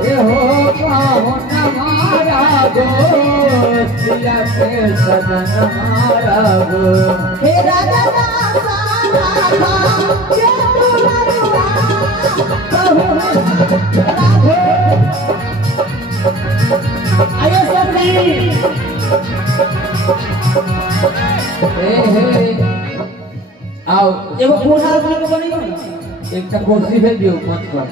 हे हो पावन हमारा गो सिया के सदन हमारा गो हे राजा दासा के तुम्हारा राधे आयो सब नहीं हे आओ एगो बूढ़ा आदमी के बनी एक कुर्सी भेज दियो मंच पर